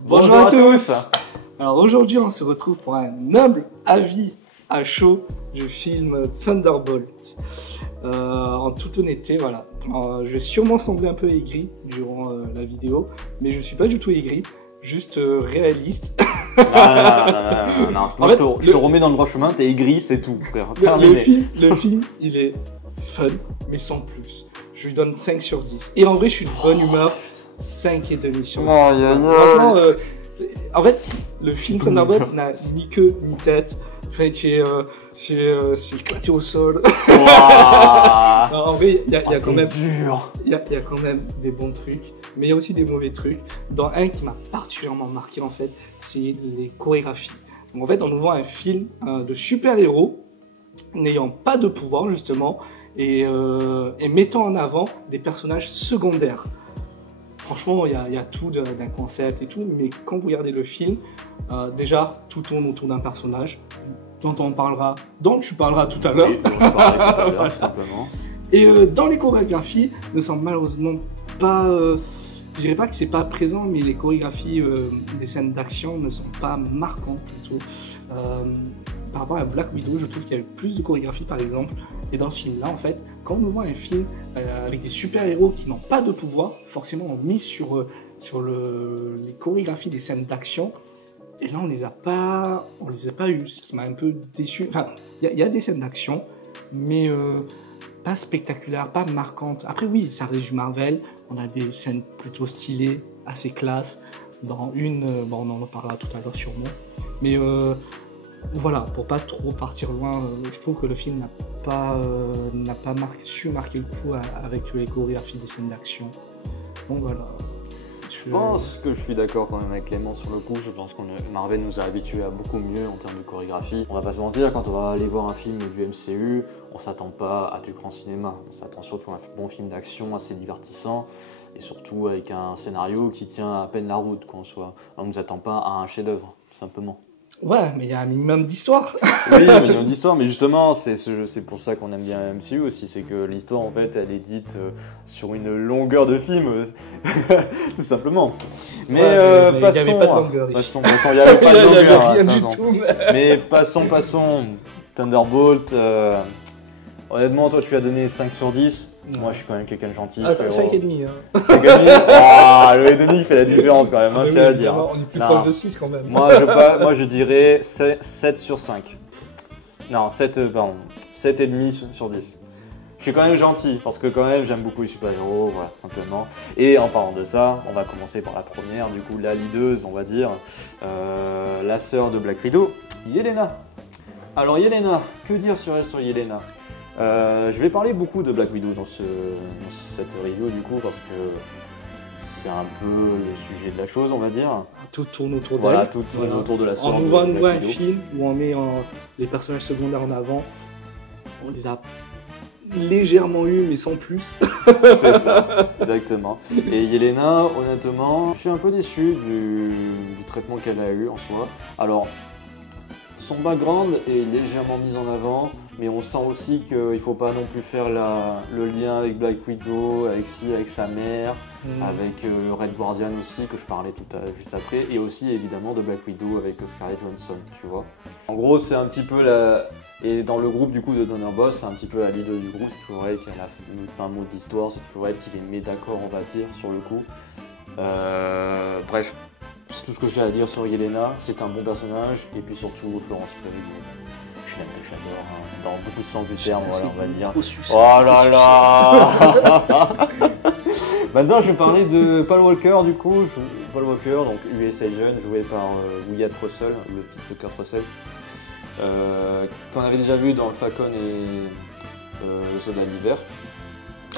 Bonjour à tous. Alors aujourd'hui on se retrouve pour un noble avis à chaud du film Thunderbolt. En toute honnêteté, voilà. Je vais sûrement sembler un peu aigri durant la vidéo, mais je suis pas du tout aigri, juste réaliste. Non. En fait, je te remets dans le droit chemin, t'es aigri, c'est tout, frère. Le film, il est fun, mais sans plus. Je lui donne 5 sur 10. Et en vrai, je suis de bonne humeur. 5,5 sur 10. Franchement, en fait, le film Thunderbolt n'a ni queue ni tête. En fait, c'est éclaté au sol. En vrai, il y a quand même, il y a quand même des bons trucs, mais il y a aussi des mauvais trucs. Dans un qui m'a particulièrement marqué, en fait, c'est les chorégraphies. Donc, en fait, on nous vend un film de super-héros n'ayant pas de pouvoir, justement, et mettant en avant des personnages secondaires. Franchement, il y a tout d'un concept et tout, mais quand vous regardez le film, déjà, tout tourne autour d'un personnage dont tu parleras tout à l'heure. Oui, dont je parlerai tout à l'heure, tout simplement. Et dans les chorégraphies, ne sont malheureusement pas... je dirais pas que c'est pas présent, mais les chorégraphies des scènes d'action ne sont pas marquantes plutôt. Par rapport à Black Widow, je trouve qu'il y a eu plus de chorégraphie par exemple. Et dans ce film-là, en fait, quand on voit un film avec des super-héros qui n'ont pas de pouvoir, forcément on mise sur les chorégraphies des scènes d'action. Et là, on les a pas eues, ce qui m'a un peu déçu. Enfin, il y a des scènes d'action, mais pas spectaculaires, pas marquantes. Après, oui, ça reste du Marvel. On a des scènes plutôt stylées, assez classe. Dans une, bon, on en parlera tout à l'heure sûrement. Mais voilà, pour pas trop partir loin, je trouve que le film n'a pas su marquer le coup avec les chorégraphies des scènes d'action. Donc voilà. Je pense que je suis d'accord quand même avec Clément sur le coup. Je pense que Marvel nous a habitués à beaucoup mieux en termes de chorégraphie. On va pas se mentir, quand on va aller voir un film du MCU, on s'attend pas à du grand cinéma. On s'attend surtout à un bon film d'action assez divertissant et surtout avec un scénario qui tient à peine la route, quoi, en soi. On nous attend pas à un chef-d'œuvre, tout simplement. Ouais, mais il y a un minimum d'histoire. Oui, un minimum d'histoire, mais justement, c'est pour ça qu'on aime bien MCU aussi, c'est que l'histoire, en fait, elle est dite sur une longueur de film, tout simplement. Mais ouais, passons, il n'y avait pas de longueur. il n'y avait pas de longueur. Il n'y avait rien du tout. Mais passons, Thunderbolt, honnêtement, toi, tu as donné 5 sur 10. Moi, je suis quand même quelqu'un de gentil. 5,5. 5,5 le 2,5 il fait la différence quand même, hein, oui, à dire. On est plus proche de 6 quand même. Moi, je dirais 7 sur 5. Non, 7,5 sur 10. Je suis quand même gentil, parce que quand même, j'aime beaucoup les super-héros, voilà, simplement. Et en parlant de ça, on va commencer par la première, du coup, la leaduse, on va dire, la sœur de Black Widow, Yelena. Alors, Yelena, que dire sur elle, sur Yelena? Je vais parler beaucoup de Black Widow dans cette review du coup parce que c'est un peu le sujet de la chose, on va dire. Tout tourne autour d'elle. Voilà, tout tourne autour de la sœur. On nous voit un film où on met les personnages secondaires en avant. On les a légèrement eus, mais sans plus. C'est ça, exactement. Et Yelena, honnêtement, je suis un peu déçu du traitement qu'elle a eu en soi. Alors, son background est légèrement mis en avant, mais on sent aussi qu'il ne faut pas non plus faire le lien avec Black Widow, avec sa mère, avec le Red Guardian aussi, que je parlais juste après, et aussi évidemment de Black Widow avec Scarlett Johansson, tu vois. En gros, c'est un petit peu et dans le groupe du coup de Thunderbolt, c'est un petit peu la leader du groupe, c'est toujours elle qui nous fait un mot d'histoire, c'est toujours elle qui les met d'accord, on va dire, sur le coup. Bref. C'est tout ce que j'ai à dire sur Yelena, c'est un bon personnage, et puis surtout Florence Pugh, je l'aime que j'adore, hein, dans beaucoup de sens du terme, voilà, on va dire. Oh là là. Maintenant je vais parler de Paul Walker du coup, Paul Walker, donc US Agent, joué par Wyatt Russell, le fils de Kurt Russell, qu'on avait déjà vu dans le Falcon et le Soldat d'hiver.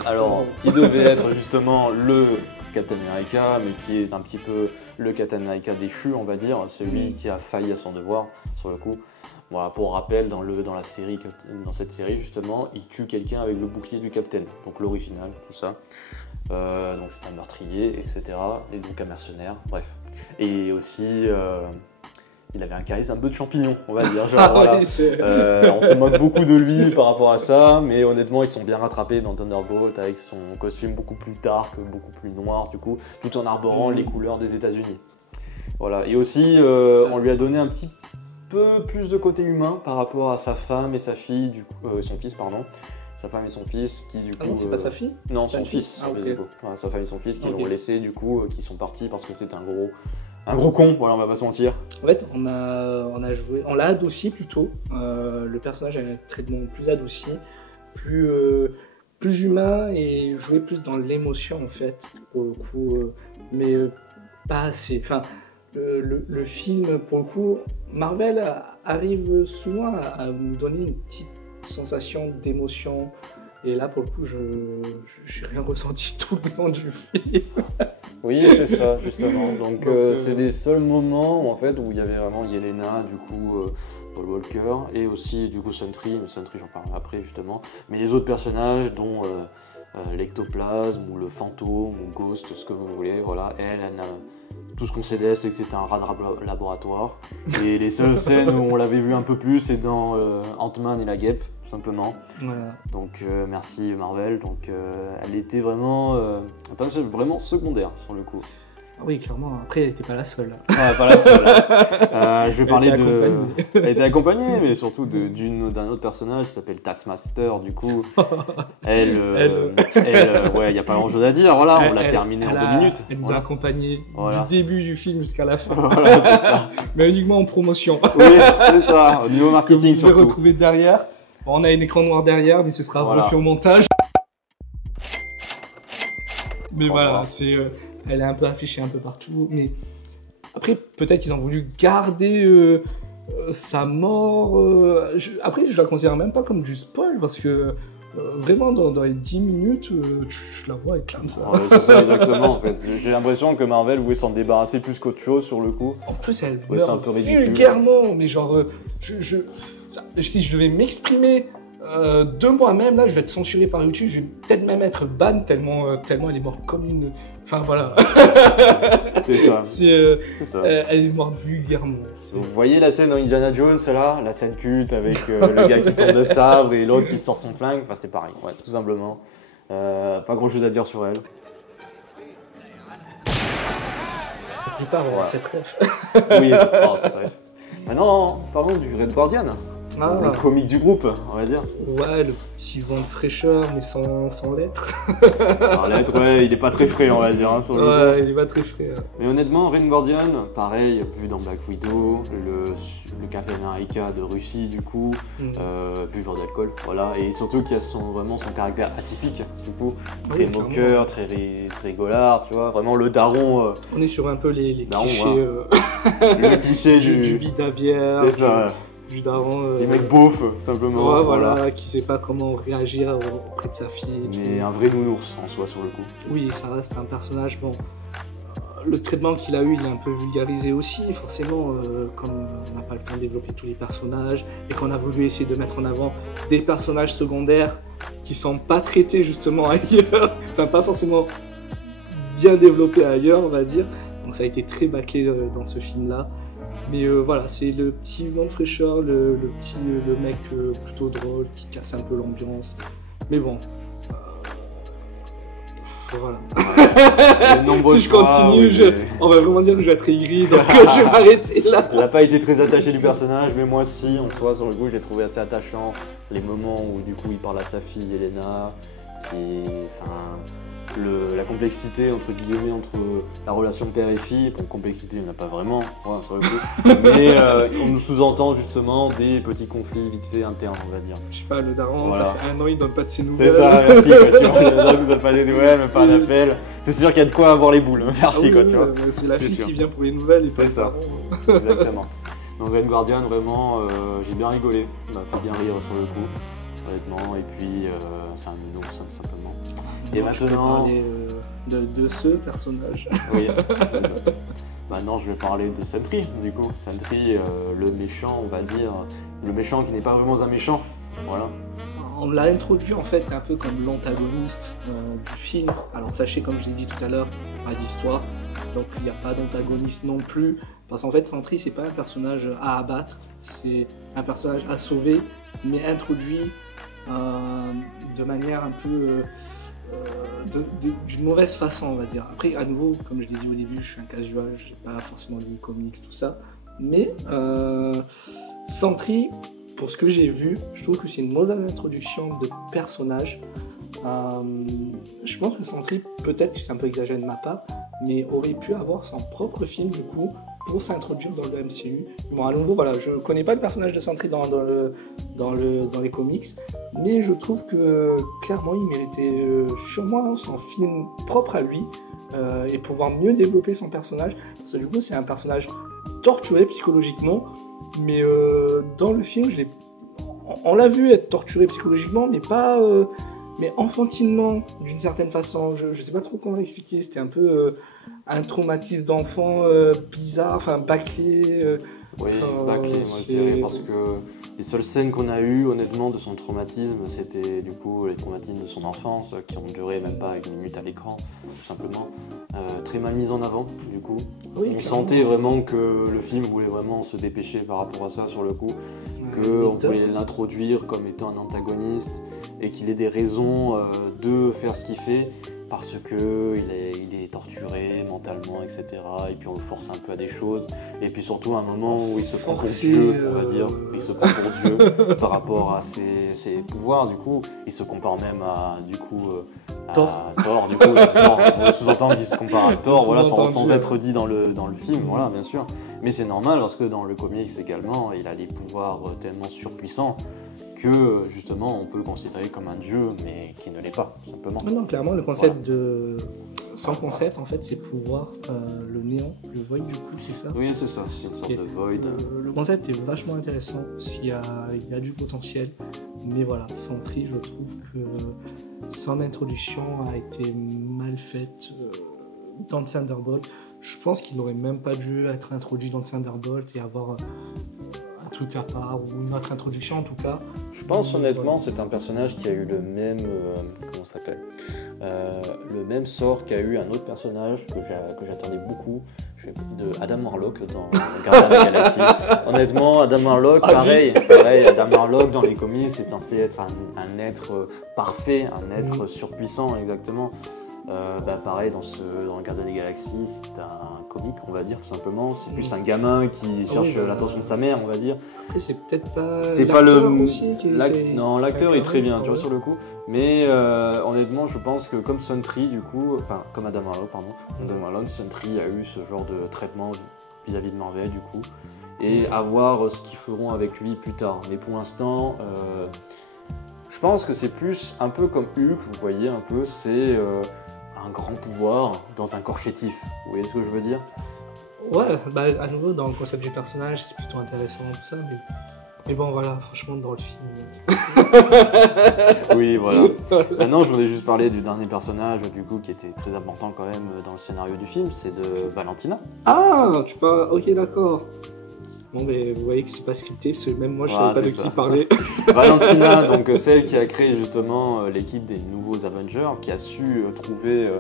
Alors, qui devait être justement le Captain America, mais qui est un petit peu le Captain America déchu, on va dire, celui qui a failli à son devoir, sur le coup. Voilà, pour rappel, dans cette série, justement, il tue quelqu'un avec le bouclier du Captain, donc l'original, tout ça. Donc c'est un meurtrier, etc. Et donc un mercenaire, bref. Et aussi, il avait un charisme un peu de champignon, on va dire. Genre, voilà. On se moque beaucoup de lui par rapport à ça, mais honnêtement, ils sont bien rattrapés dans Thunderbolt avec son costume beaucoup plus dark, beaucoup plus noir, du coup, tout en arborant les couleurs des États-Unis. Voilà. Et aussi, on lui a donné un petit peu plus de côté humain par rapport à sa femme et sa fille, son fils, pardon. Sa femme et son fils qui du coup... Ah non, c'est pas sa fille? Non, son fils. Ah, okay. Du coup. Voilà, sa femme et son fils qui Okay. l'ont laissé du coup, qui sont partis parce que c'était un gros con, voilà, on va pas se mentir. En fait, on l'a adouci plutôt. Le personnage a un traitement plus adouci, plus humain et joué plus dans l'émotion en fait, pour le coup, mais pas assez. Enfin, le film, pour le coup, Marvel arrive souvent à nous donner une petite sensation d'émotion. Et là, pour le coup, j'ai rien ressenti tout le long du film. Oui, c'est ça, justement. Donc, c'est les seuls moments où, en fait, où il y avait vraiment Yelena, du coup, Paul Walker, et aussi, du coup, Sentry. Mais Sentry, j'en parlerai après, justement. Mais les autres personnages, dont l'ectoplasme, ou le fantôme, ou Ghost, ce que vous voulez, voilà, elle a tout ce qu'on sait d'elle, c'est que c'était un rat de laboratoire. Et les seules scènes où on l'avait vu un peu plus, c'est dans Ant-Man et la guêpe, tout simplement. Voilà. Donc merci Marvel. Donc elle était vraiment un personnage vraiment secondaire sur le coup. Ah oui, clairement. Après, elle n'était pas la seule. Ouais, pas la seule. Je vais parler de. Elle était accompagnée, mais surtout d'un autre personnage qui s'appelle Taskmaster. Du coup, ouais, il n'y a pas grand chose à dire. Voilà, on l'a terminé en 2 minutes. Elle nous a accompagnés du début du film jusqu'à la fin. Voilà, c'est ça. Mais uniquement en promotion. Oui, c'est ça. Au niveau marketing, vous surtout. pouvez retrouver derrière. Bon, on a un écran noir derrière, mais ce sera refait au montage. Mais voilà, elle est un peu affichée un peu partout. Mais après, peut-être qu'ils ont voulu garder sa mort. Après, je la considère même pas comme du spoil parce que vraiment, dans les 10 minutes, je la vois éclate ça. Ouais, c'est ça, exactement. En fait, j'ai l'impression que Marvel voulait s'en débarrasser plus qu'autre chose sur le coup. En plus, elle c'est meurt un peu ridicule. vulgairement. Mais genre, si je devais m'exprimer de moi-même, là, je vais être censuré par YouTube. Je vais peut-être même être ban tellement elle est morte comme une. Enfin voilà. C'est ça. C'est ça. Elle est morte vulgairement. Vous voyez la scène dans Indiana Jones là, la scène culte avec le gars qui tombe de sabre et l'autre qui sort son flingue. Enfin, c'est pareil, ouais, tout simplement. Pas grand chose à dire sur elle. La plupart ont cette ref. Oui, cette ref. Maintenant, parlons du Red Guardian. Le comique du groupe, on va dire. Ouais, le petit vent de fraîcheur, mais sans lettres. Sans lettres, ouais, il est pas très frais, on va dire. Hein, sur le ouais, il est pas très frais. Ouais. Mais honnêtement, Red Guardian, pareil, vu dans Black Widow, le Captain America de Russie, du coup, buveur d'alcool, voilà. Et surtout qu'il a vraiment son caractère atypique, du coup. Très moqueur, très rigolard, tu vois. Vraiment le daron. On est sur un peu les daron, clichés. Le cliché du bide à bière. C'est ça. Du daron. Des mecs beaufs, simplement. Ouais, voilà, qui sait pas comment réagir auprès de sa fille. Mais un vrai nounours en soi, sur le coup. Oui, ça reste un personnage. Bon, le traitement qu'il a eu, il est un peu vulgarisé aussi, forcément, comme on n'a pas le temps de développer tous les personnages et qu'on a voulu essayer de mettre en avant des personnages secondaires qui sont pas traités justement ailleurs, enfin pas forcément bien développés ailleurs, on va dire. Donc ça a été très bâclé dans ce film-là. Mais voilà, c'est le petit vent de fraîcheur, le mec plutôt drôle qui casse un peu l'ambiance. Mais bon, voilà. Si je continue, on va vraiment dire que je vais être aigri, donc je vais m'arrêter là. Il n'a pas été très attaché du personnage, mais moi si, en soi, sur le coup, j'ai trouvé assez attachant les moments où du coup il parle à sa fille Yelena, la complexité entre guillemets entre la relation père et fille. Bon, complexité il n'y en a pas vraiment, ouais, sur le coup. Mais on nous sous-entend justement des petits conflits vite fait internes, on va dire. Je sais pas, le daron, voilà. Ça fait 1 an il donne pas de ses nouvelles. C'est ça, merci, quoi, tu vois, le daron nous donne pas des nouvelles, même pas un appel. C'est sûr qu'il y a de quoi avoir les boules, merci, oui, quoi, tu vois. C'est la fille qui vient pour les nouvelles et c'est ça. Exactement. Donc Red Guardian, vraiment, j'ai bien rigolé, il m'a fait bien rire sur le coup, honnêtement, et puis c'est un nounours, tout simplement. Et maintenant, je vais parler de ce personnage. Oui. Maintenant, je vais parler de Sentry, du coup. Sentry, le méchant, on va dire, le méchant qui n'est pas vraiment un méchant. Voilà. On l'a introduit en fait un peu comme l'antagoniste du film. Alors sachez, comme je l'ai dit tout à l'heure, pas d'histoire, donc il n'y a pas d'antagoniste non plus. Parce qu'en fait, Sentry, c'est pas un personnage à abattre, c'est un personnage à sauver, mais introduit de manière un peu d'une mauvaise façon, on va dire. Après, à nouveau, comme je l'ai dit au début, je suis un casual, j'ai pas forcément lu comics, tout ça. Mais Sentry, pour ce que j'ai vu, je trouve que c'est une mauvaise introduction de personnage. Je pense que Sentry, peut-être que c'est un peu exagéré de ma part, mais aurait pu avoir son propre film du coup pour s'introduire dans le MCU. Bon, à nouveau, voilà, je connais pas le personnage de Sentry dans les comics, mais je trouve que clairement il méritait sûrement son film propre à lui et pouvoir mieux développer son personnage, parce que du coup c'est un personnage torturé psychologiquement, mais dans le film on l'a vu être torturé psychologiquement, mais pas mais enfantinement d'une certaine façon. Je sais pas trop comment l'expliquer, c'était un peu un traumatisme d'enfant bizarre, enfin bâclé. Oui, bâclé, moi je dirais, parce que les seules scènes qu'on a eues, honnêtement, de son traumatisme, c'était du coup les traumatismes de son enfance, qui ont duré même pas une minute à l'écran, tout simplement. Très mal mis en avant, du coup. Oui, on sentait vraiment que le film voulait vraiment se dépêcher par rapport à ça, sur le coup, qu'on voulait l'introduire comme étant un antagoniste, et qu'il ait des raisons de faire ce qu'il fait, parce qu'il est torturé mentalement, etc. Et puis on le force un peu à des choses. Et puis surtout à un moment où il se prend pour Dieu, on va dire. Il se prend pour Dieu par rapport à ses pouvoirs, du coup. Il se compare même à Thor, du coup. On sous-entend qu'il se compare à Thor, voilà, sans être dit dans le film, voilà, bien sûr. Mais c'est normal parce que dans le comics également, il a des pouvoirs tellement surpuissants que justement on peut le considérer comme un dieu, mais qui ne l'est pas, tout simplement. Non, clairement, le concept sans concept, en fait, c'est pouvoir le néant, le void, du coup, c'est ça. Oui, c'est ça, c'est une sorte de void. Le concept est vachement intéressant, il y a du potentiel, mais voilà, Sentry, je trouve que son introduction a été mal faite dans le Thunderbolt. Je pense qu'il n'aurait même pas dû être introduit dans le Thunderbolt et avoir truc à part, ou une autre introduction en tout cas. Je pense honnêtement c'est un personnage qui a eu le même comment ça s'appelle le même sort qu'a eu un autre personnage que j'attendais beaucoup, de Adam Warlock dans Gardien de la Galaxie. Honnêtement, Adam Warlock, pareil, Adam Warlock dans les comics c'est censé être un être parfait, un être surpuissant, exactement. Pareil dans le Gardien des Galaxies, c'est un comique, on va dire, tout simplement. C'est plus un gamin qui cherche l'attention de sa mère, on va dire. Et c'est peut-être pas. C'est pas le. Aussi non, l'acteur est très bien, tu vois, sur le coup. Mais honnêtement, je pense que comme Sentry, du coup, enfin, comme Adam Warlock, pardon, Adam Warlock, Sentry a eu ce genre de traitement vis-à-vis de Marvel, du coup. Et à voir ce qu'ils feront avec lui plus tard. Mais pour l'instant, je pense que c'est plus un peu comme Hulk, vous voyez, un peu, c'est. Un grand pouvoir dans un corps chétif. Vous voyez ce que je veux dire? Ouais, à nouveau, dans le concept du personnage, c'est plutôt intéressant tout ça, mais bon, voilà, franchement, dans le film... Oui, voilà. Maintenant, je voulais juste parler du dernier personnage, du coup, qui était très important quand même dans le scénario du film, c'est de Valentina. Ah, tu parles... Ok, d'accord. Bon, mais vous voyez que c'est pas scripté, parce que même moi je savais pas de qui parler. Valentina, donc celle qui a créé justement l'équipe des nouveaux Avengers, qui a su trouver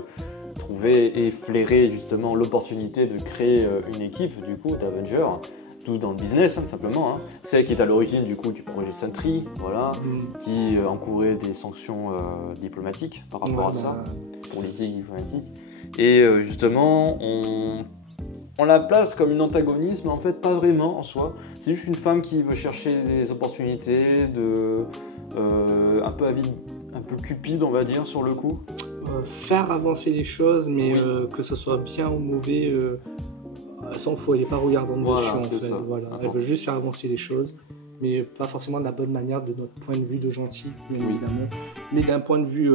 et flairer justement l'opportunité de créer une équipe du coup d'Avengers, tout dans le business tout simplement. Celle qui est à l'origine du coup du projet Sentry, voilà, qui encourait des sanctions diplomatiques par rapport à ça, politiques, diplomatiques. Et justement, on la place comme une antagoniste, mais en fait pas vraiment en soi. C'est juste une femme qui veut chercher des opportunités, un peu cupide on va dire sur le coup. Faire avancer les choses, mais que ce soit bien ou mauvais, elle s'en fout, elle n'est pas regardante dessus en fait. Voilà. Elle veut juste faire avancer les choses, mais pas forcément de la bonne manière de notre point de vue de gentil, bien évidemment. Mais d'un point de vue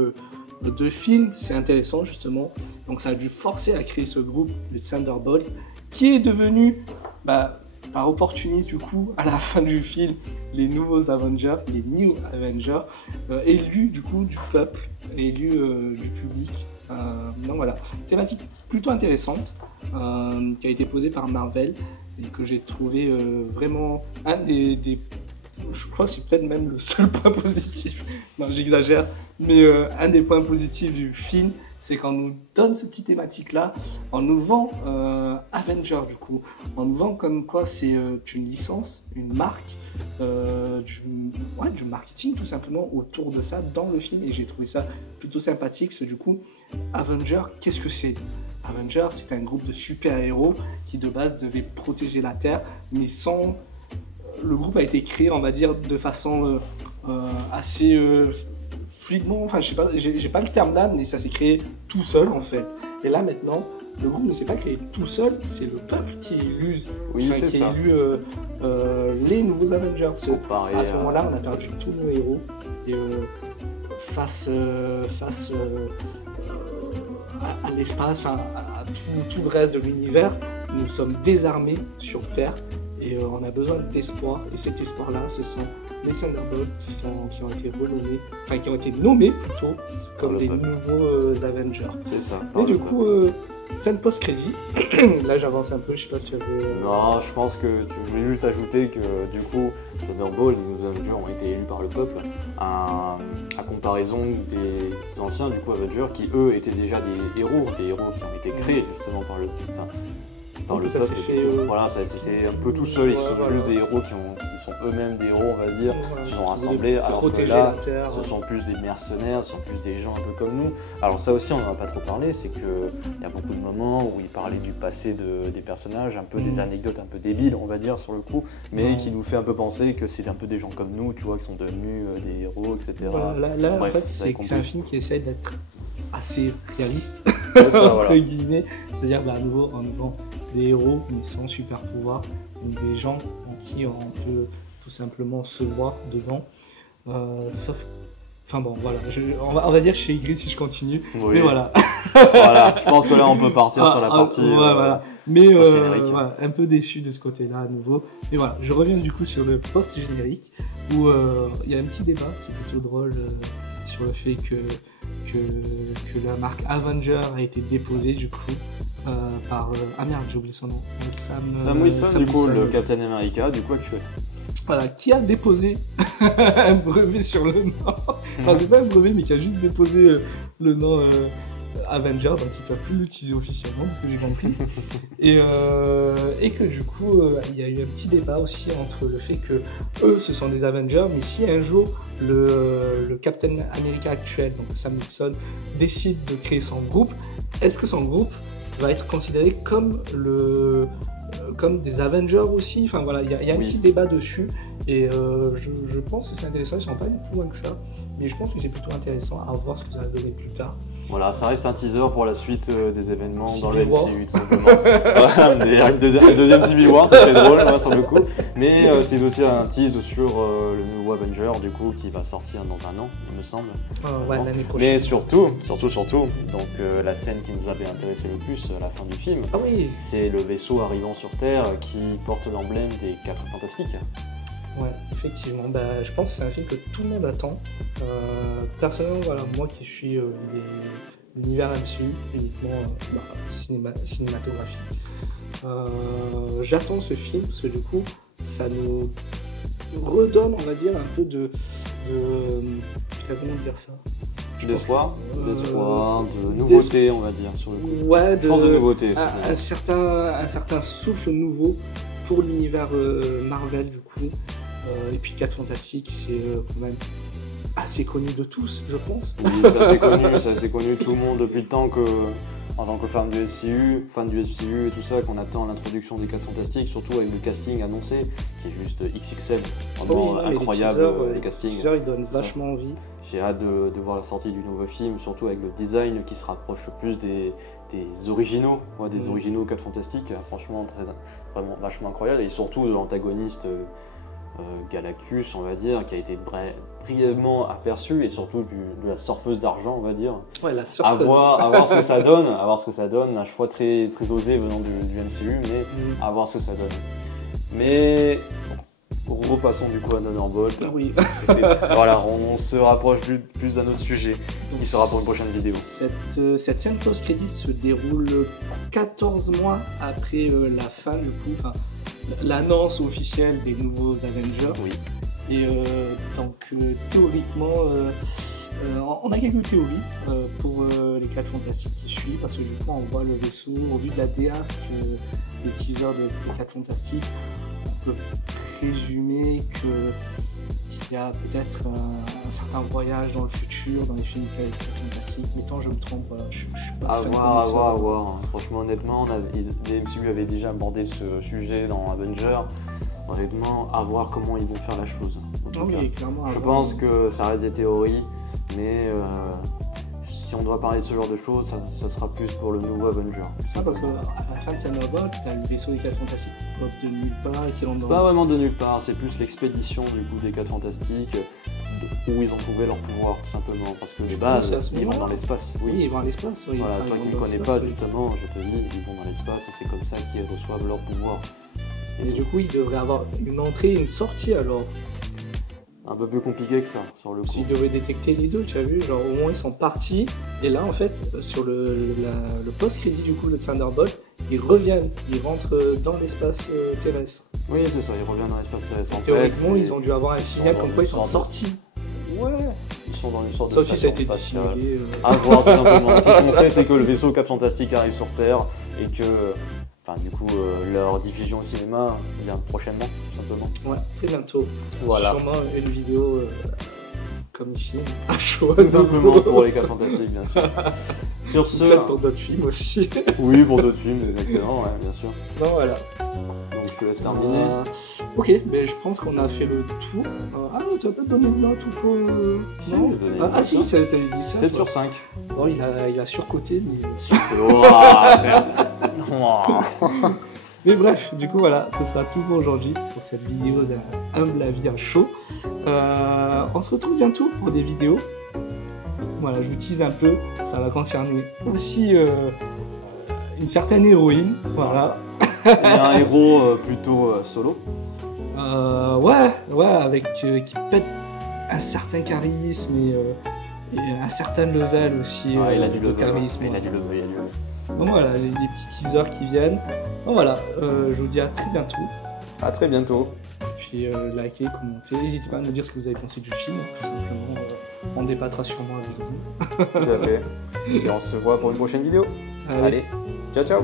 de film, c'est intéressant justement. Donc ça a dû forcer à créer ce groupe, le Thunderbolt, qui est devenu, par opportunisme du coup, à la fin du film, les nouveaux Avengers, les New Avengers, élus du coup du peuple, élus du public. Donc voilà, thématique plutôt intéressante, qui a été posée par Marvel et que j'ai trouvé vraiment un des je crois que c'est peut-être même le seul point positif, non j'exagère, mais un des points positifs du film, c'est qu'on nous donne cette petite thématique-là, on nous vend Avenger du coup, on nous vend comme quoi c'est une licence, une marque, du marketing tout simplement autour de ça dans le film, et j'ai trouvé ça plutôt sympathique, parce que du coup, Avenger, qu'est-ce que c'est? Avenger, c'est un groupe de super-héros qui de base devait protéger la Terre, mais sans... Le groupe a été créé, on va dire, de façon assez fluidement, enfin je sais pas, j'ai pas le terme là, mais ça s'est créé tout seul en fait. Et là maintenant, le groupe ne s'est pas créé tout seul, c'est le peuple qui élu, les nouveaux Avengers. À ce moment-là, on a perdu tous nos héros, et face à l'espace, à tout le reste de l'univers, nous sommes désarmés sur Terre, et on a besoin d'espoir, et cet espoir-là, ce sont les Thunderbolts qui ont été renommés, enfin qui ont été nommés plutôt comme des nouveaux Avengers. C'est ça. Et du coup, scène post-crédit, là j'avance un peu, je sais pas si tu avais... Non, je pense que je voulais juste ajouter que du coup, Thunderbolts, les nouveaux Avengers ont été élus par le peuple, à comparaison des anciens du coup Avengers qui eux étaient déjà des héros qui ont été créés justement par le peuple. Voilà, c'est un peu tout seul, ils sont plus des héros qui sont eux-mêmes des héros, on va dire, qui sont rassemblés, alors que là, ce sont plus des mercenaires, ce sont plus des gens un peu comme nous. Alors ça aussi, on n'en a pas trop parlé, c'est qu'il y a beaucoup de moments où ils parlaient du passé des personnages, un peu des anecdotes un peu débiles, on va dire, sur le coup, mais qui nous fait un peu penser que c'est un peu des gens comme nous, tu vois, qui sont devenus des héros, etc. Là, bref, en fait, c'est un film qui essaie d'être assez réaliste, entre guillemets, c'est-à-dire à nouveau en vend des héros mais sans super pouvoir, donc des gens en qui on peut tout simplement se voir dedans, sauf, enfin bon voilà, on va dire que je suis aigri si je continue, mais voilà. Voilà, je pense que là on peut partir sur la partie voilà. Mais voilà, un peu déçu de ce côté-là à nouveau, mais voilà, je reviens du coup sur le post-générique où il y a un petit débat qui est plutôt drôle sur le fait que la marque Avenger a été déposée du coup par... ah merde, j'ai oublié son nom. Sam Wilson, du coup, le Captain America, du coup actuel. Voilà, qui a déposé un brevet sur le nom. Enfin, c'est pas un brevet, mais qui a juste déposé le nom Avenger, donc il ne peut plus l'utiliser officiellement, de ce que j'ai compris. Et que du coup, il y a eu un petit débat aussi entre le fait que eux, ce sont des Avengers, mais si un jour le Captain America actuel, donc Sam Wilson, décide de créer son groupe, est-ce que son groupe va être considéré comme des Avengers aussi? Enfin voilà, il y a un petit débat dessus, et je pense que c'est intéressant. Ils sont pas allés plus loin que ça, mais je pense que c'est plutôt intéressant à voir ce que ça va donner plus tard. Voilà, ça reste un teaser pour la suite des événements dans le MCU, tout simplement. Un deuxième Civil War, ça serait drôle, sur le coup. Mais c'est aussi un tease sur le nouveau Avenger, du coup, qui va sortir dans un an, il me semble. Ouais, l'année prochaine. Mais surtout, donc la scène qui nous avait intéressé le plus à la fin du film, c'est le vaisseau arrivant sur Terre qui porte l'emblème des 4 Fantastiques. Ouais, effectivement. Je pense que c'est un film que tout le monde attend. Personnellement, voilà, moi qui suis l'univers MCU, uniquement cinématographique, j'attends ce film parce que du coup, ça nous redonne, on va dire, un peu de comment dire ça? D'espoir, de nouveauté, on va dire, sur le coup. Ouais, de nouveauté. Un certain souffle nouveau pour l'univers Marvel, du coup. Et puis 4 Fantastiques, c'est quand même assez connu de tous, je pense. Oui, c'est assez connu, tout le monde depuis le temps que, en tant que fan du MCU et tout ça, qu'on attend l'introduction des 4 Fantastiques, surtout avec le casting annoncé, qui est juste XXL, vraiment incroyable, les castings. Les teasers, ils donnent vachement envie. J'ai hâte de voir la sortie du nouveau film, surtout avec le design qui se rapproche plus des originaux, des originaux 4 Fantastiques, franchement vraiment vachement incroyable, et surtout de l'antagoniste Galactus, on va dire, qui a été brièvement aperçu, et surtout de la surfeuse d'argent, on va dire. Ouais, la surfeuse. À voir ce que ça donne, un choix très, très osé venant du MCU, mais à voir ce que ça donne. Mais repassons du coup à Thunderbolt. Oui. Voilà, on se rapproche plus d'un autre sujet qui sera pour une prochaine vidéo. Cette scène post-crédit se déroule 14 mois après la fin, du coup, l'annonce officielle des nouveaux Avengers. Oui. Et donc théoriquement, On a quelques théories pour les 4 fantastiques qui suivent, parce que du coup on voit le vaisseau, au vu de la DA, des teasers des 4 fantastiques, on peut présumer qu'il y a peut-être un certain voyage dans le futur, dans les films des 4 fantastiques, mais tant je me trompe, je suis pas À fan voir, à connaisseur. voir, à voir. Franchement, honnêtement, les MCU avaient déjà abordé ce sujet dans Avengers. Honnêtement, à voir comment ils vont faire la chose. En tout Non, cas. mais clairement, Je avant, pense que ça reste des théories, mais si on doit parler de ce genre de choses, ça sera plus pour le nouveau Avenger. ça, parce qu'à la fin de Thunderbolt, tu as le vaisseau des 4 fantastiques qui pop de nulle part et qui rentre C'est dans pas vraiment de nulle part, c'est plus l'expédition du coup des 4 fantastiques, où ils ont trouvé leur pouvoir tout simplement. Parce que les bases, c'est à ce ils vont moment-là. dans l'espace. Oui, Oui. ils vont à l'espace. Oui, Voilà, ils toi vont qui ne dans connais l'espace, pas oui. justement, je te dis, ils vont dans l'espace et c'est comme ça qu'ils reçoivent leur pouvoir. Et du coup, il devrait avoir une entrée et une sortie alors. Un peu plus compliqué que ça, sur le coup. Ils devraient détecter les deux, tu as vu, genre au moins ils sont partis, et là en fait, sur le post-crédit du coup de Thunderbolt, ils reviennent, ils rentrent dans l'espace terrestre. Oui, c'est ça, ils reviennent dans l'espace terrestre. En fait, Théoriquement, c'est- ils ont dû avoir un signal dans comme quoi ils une sont sorte de- sortis. Ouais, ils sont dans une sorte Ça de aussi, ça a station été spatiale. dissimulé. À voir tout simplement. Tout ce qu'on sait, c'est que le vaisseau 4 Fantastiques arrive sur Terre et que, enfin, du coup, leur diffusion au cinéma vient prochainement, tout simplement. Ouais, très bientôt. Voilà. Sûrement une vidéo comme ici, à chaud. Tout simplement pour les 4 Fantastiques, bien sûr. Sur ce, Peut-être pour d'autres films aussi. oui, pour d'autres films, exactement, ouais, bien sûr. Non, voilà. Donc je te laisse terminer. Ok, ben, je pense qu'on a fait le tour. Ah non, tu n'as pas donné de note ou quoi Si, non. j'ai donné une Ah note, si, hein. ça t'avais dit ça. 7 toi. sur 5. Bon, il a surcoté, mais... Ouah, merde. Ouah. Mais bref, du coup voilà, ce sera tout pour aujourd'hui, pour cette vidéo d'un humble avis à chaud. On se retrouve bientôt pour des vidéos. Voilà, je vous tease un peu, ça va concerner aussi une certaine héroïne, voilà. Il y a un héros plutôt solo. Ouais, avec qui pète un certain charisme et un certain level aussi Ouais, il a du de level. charisme. Il a du level. Donc voilà, les petits teasers qui viennent. Donc voilà, je vous dis à très bientôt. À très bientôt. Puis likez, commentez, n'hésitez pas à nous dire ce que vous avez pensé du film, tout simplement, on débattra sûrement avec vous. Tout à fait. Et on se voit pour une prochaine vidéo. Allez, ciao ciao.